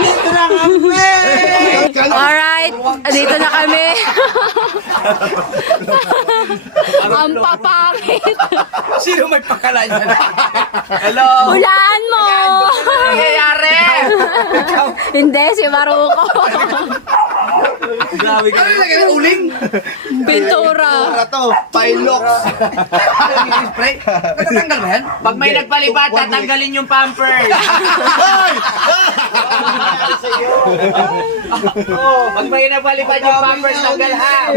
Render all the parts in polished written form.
Dito na kami! Alright, dito na kami. Ang papangit. Sino may pakala niyan? Hello? Hulaan mo. Ano nangyayari? Hindi, si Maruko. Grabe ka. Ano nangyayari? Uling? Pintura. Para to, Pilox. Spray? Natatanggal ba yan? Pag may nagpalipat, tatanggalin yung pampers. Pag may nagpalipat yung pampers, tanggal ha.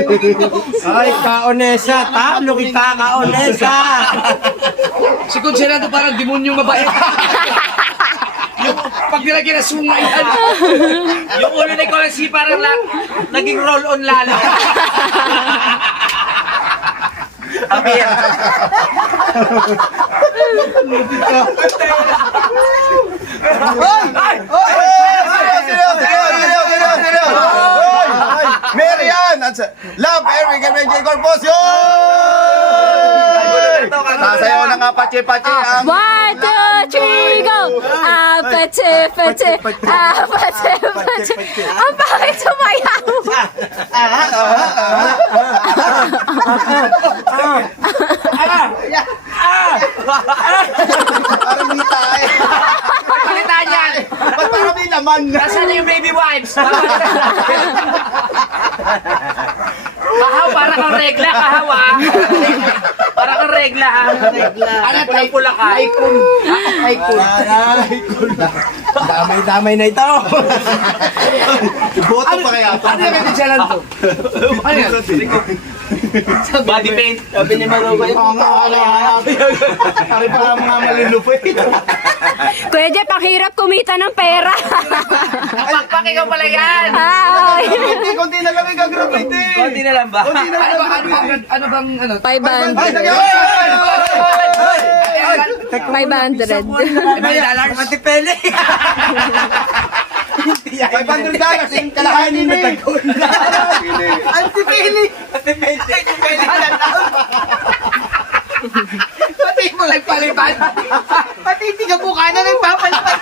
Ay, kaonesa, talo kita, kaonesa. Si Consenado parang demonyong mabait. Yung pag nilagyan na sungay yan. Yung ulo ni Colasy parang naging roll-on lalo. Amir. Marian! Love, Eric, and Benji Corpus! Yun! Sasayaw na nga pache-pache ang... 1, 2, 3, go! Pache, pache, pache, pache. Ang bakit sumayaw? Parang may tayo. Pagpalitan yan. Ba't parang may laman? Nasaan na yung baby wipes? Kahaw, para kang regla, kahaw ah. Para kang regla ah. Ano, pula ka? Icon. Damay-damay na ito. Boto pa kaya to? Ano yung Consenado to? Ano yan? Body paint. Sabi ni Maruko yun. Pare pala mga malulupit. Kuya Jeff, ang hirap kumita ng pera. Kapakpak, ikaw pala yan. Ay, Konti na lang yung gagraduate eh. Konti na lang ba? Konti na lang. Ano bang ano? 500. 500. May dollars? Antipele. $500 yung kalahanin eh. Antipili! Pati mo nagpalipan. Pati hindi ka mukha na nagpapalipan.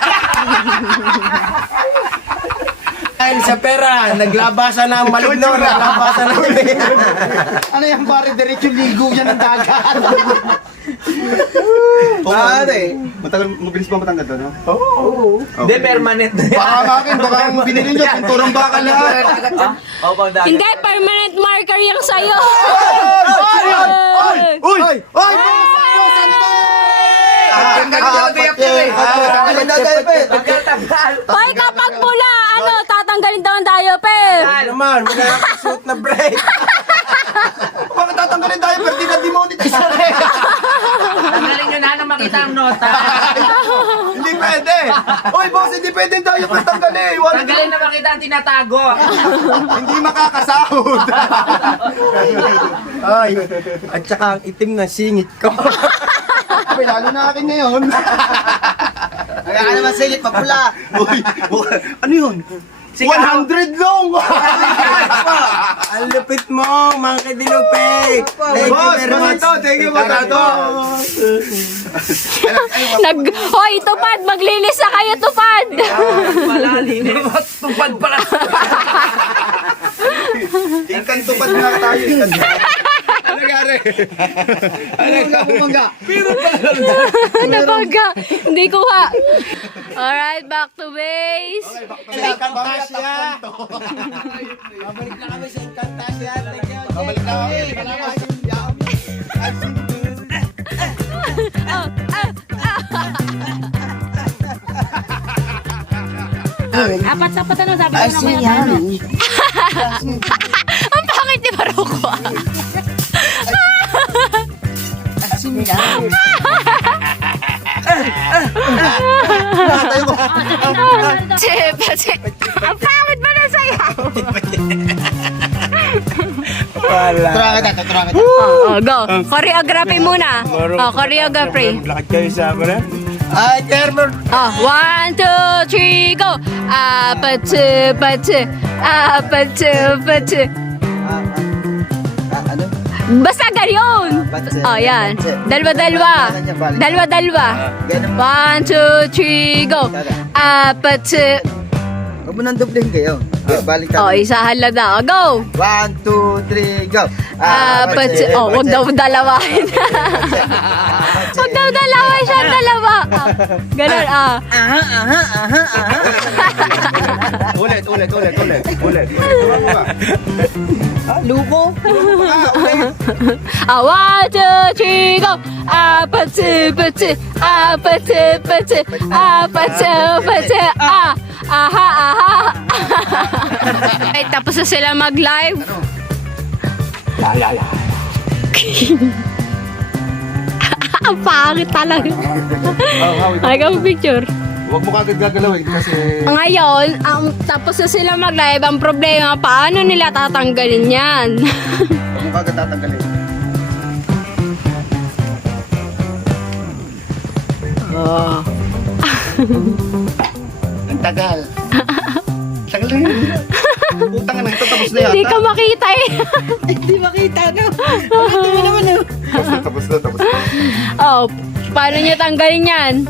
Dahil sa pera, naglabasan ng malubno, naglabasan ng Ano yung pare, diretso ligo yan ng dagat. Pare. Mabilis pa matanggal to, no? Hindi, permanent na yan. Baka akin, baka ang binili nyo, pinturang bakal lahat. Oo, pang dagat. Hindi, permanent marker yung sa'yo. Uy! Uy! Hoy, kapag pula, ano, tatanggalin daw ang diaper. naman, magkakasuot na break. Bakit tatanggalin tayo, pero di na demonetize na rin. Tanggalin nyo na nang makita ang nota. Hindi pwede. Uy, boss, hindi pwede tayo patanggalin. Tanggalin na makita ang tinatago. Hindi makakasahod. Ay, at saka ang itim na singit ko. Ay, lalo na akin ngayon. Kaya ka naman singit, mapula. Uy, ano yun? 100 long! Ang lupit mo, mga kadilupe. Thank you Boss, very much. thank you, Matato. Hoy, tupad, maglinis na kayo, tupad. Malalim. Tupad pala. Ikan tupad na tayo. Ano nangyari? Ano baga? Hindi ko ha. Alright, back to base. Encantasia. Babalik na kami sa Encantasia. Thank you. Babalik na kami. Apat-sapat ano, sabi ko naman ano. Ang pangit ni Maruko. Chip, chip. Ang pangit ba na sayaw? Wala. Go. Choreography muna. Choreography. Lakad kayo sa amin, ha? Ay, Kerber. 1, 2, 3, go! Apache, pache, apache, pache. Basta ganyan. Oh, yan. Dalawa-dalawa. Dalawa-dalawa. 1, 2, 3, go. Apatse. Huwag mo nang doblehin kayo. Balik Oh, isahan lang na. Go. 1, 2, 3, go! Apatse. Oh, wag daw dalawahin. Wag daw dalawahin siya. Dalawa. Ah, ganun, ah. Ulit. Luko. Ah, 1, 2, 3, go! Apatse, patse, apatse, patse, apatse, patse, ah! Aha, aha! Ay, tapos na sila mag-live. Ang pangit talaga. Ay, picture. Huwag mo kagad gagalawin kasi... Ngayon, tapos na sila mag-live, ang problema, paano nila tatanggalin yan? Huwag mo kagad tatanggalin. Oh. Ang tagal. Tagal na yun. Putang na, ito tapos na yata. Hindi ka makita eh. Hindi makita, no? Bakit mo naman, no? Tapos na. Oh, paano nyo tanggalin yan?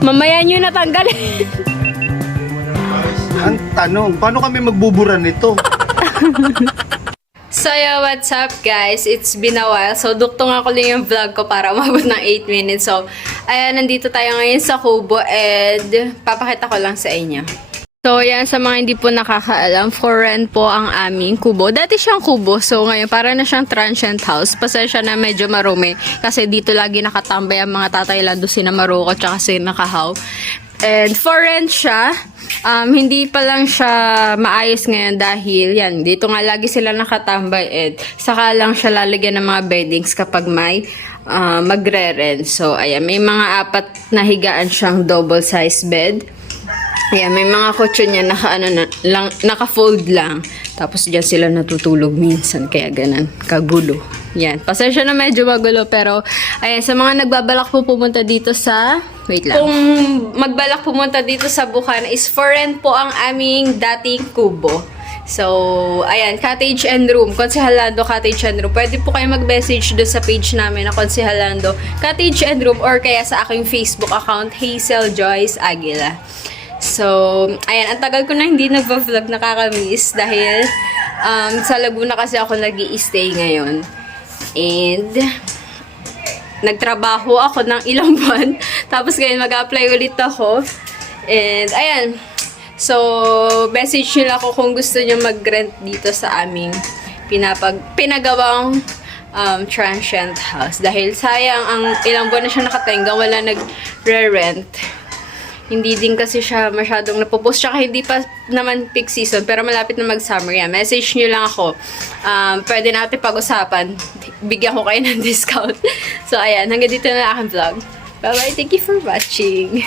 Mamaya nyo natanggalin. Ang tanong, paano kami magbuburan nito? So, yo, what's up guys? It's been a while. So, duktong ako lang yung vlog ko para umabot ng 8 minutes. So, ayan, nandito tayo ngayon sa Kubo and papakita ko lang sa inyo. So, yan, sa mga hindi po nakakaalam, for rent po ang aming kubo. Dati siyang kubo, so ngayon para na siyang transient house. Pasensya na medyo marumi kasi dito lagi nakatambay ang mga tatay lando sina Maruko tsaka sina Kahaw. And for rent siya, hindi pa lang siya maayos ngayon dahil yan, dito nga lagi sila nakatambay and saka lang siya lalagyan ng mga beddings kapag may magre-rent. So, ayan, may mga 4 na higaan siyang double size bed. Ayan, may mga kotse niya naka-fold lang. Tapos dyan sila natutulog minsan, kaya ganun, kagulo. Yan, pasensya na medyo magulo, pero ayan, sa mga nagbabalak po pumunta dito sa, wait lang. Kung magbalak pumunta dito sa Bukana is for rent po ang aming dating kubo. So, ayan, cottage and room, Konsehalando Cottage and Room. Pwede po kayo mag-message doon sa page namin na Konsehalando Cottage and Room or kaya sa aking Facebook account, Hazel Joyce Aguila. So, ayan, ang tagal ko na hindi nagpa-vlog, nakakamiss dahil sa Laguna kasi ako nag-i-stay ngayon. And nagtrabaho ako ng ilang buwan. Tapos ngayon mag-apply ulit ako. And ayan, so message nila ako kung gusto nyo mag-rent dito sa aming pinagawang transient house. Dahil sayang, ang ilang buwan na siya nakatenga, wala nag-re-rent. Hindi din kasi siya masyadong napopost. Tsaka hindi pa naman peak season. Pero malapit na mag-summer yan. Message nyo lang ako. Pwede natin pag-usapan. Bigyan ko kayo ng discount. So, ayan. Hanggang dito na aking vlog. Bye-bye. Thank you for watching.